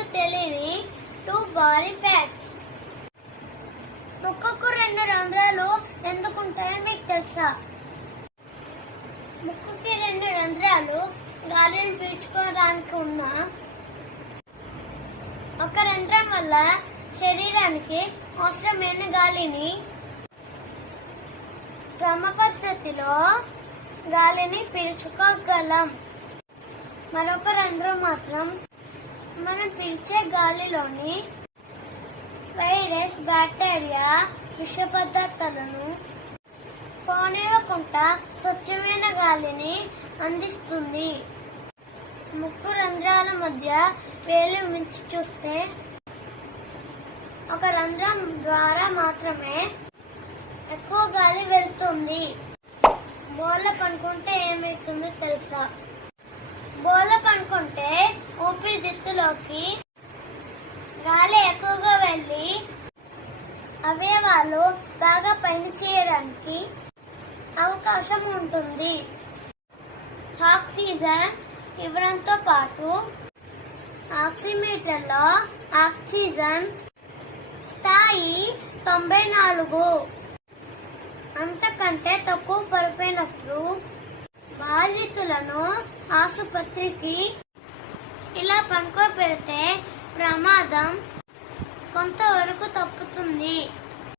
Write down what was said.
మీకు తెలియని two body facts ముక్కకు రెండు రంధ్రాలు ఎందుకుంటాయో మీకు తెలుసా? ముక్కుకి రెండు రంధ్రాలు గాలిని పీల్చుకోవడానికి ఉన్న ఒక రంధ్రం వల్ల శరీరానికి అవసరమైన గాలిని క్రమ పద్ధతిలో గాలిని పీల్చుకోగలం. మరొక రంధ్రం మాత్రం మనం పిలిచే గాలిలోని వైరస్ బ్యాక్టీరియా విష పదార్థాలను పోనివ్వకుండా స్వచ్ఛమైన గాలిని అందిస్తుంది. ముక్కు రంధ్రాల మధ్య వేలు మించి చూస్తే ఒక రంధ్రం ద్వారా మాత్రమే ఎక్కువ గాలి వెళ్తుంది. బోర్ల పనుకుంటే ఏమవుతుందో తెలుసా బోర్ల పనుకుంటే ఊపిరితిత్తులోకి గాలి ఎక్కువగా వెళ్ళి అవయవాలు బాగా పనిచేయడానికి అవకాశం ఉంటుంది. ఆక్సిజన్ ఇవ్వడంతో పాటు ఆక్సిమీటర్లో ఆక్సిజన్ స్థాయి తొంభై నాలుగు. అంతకంటే తక్కువ పడిపోయినప్పుడు బాధితులను ఆసుపత్రికి పనుకోబెడితే ప్రమాదం కొంతవరకు తప్పుతుంది.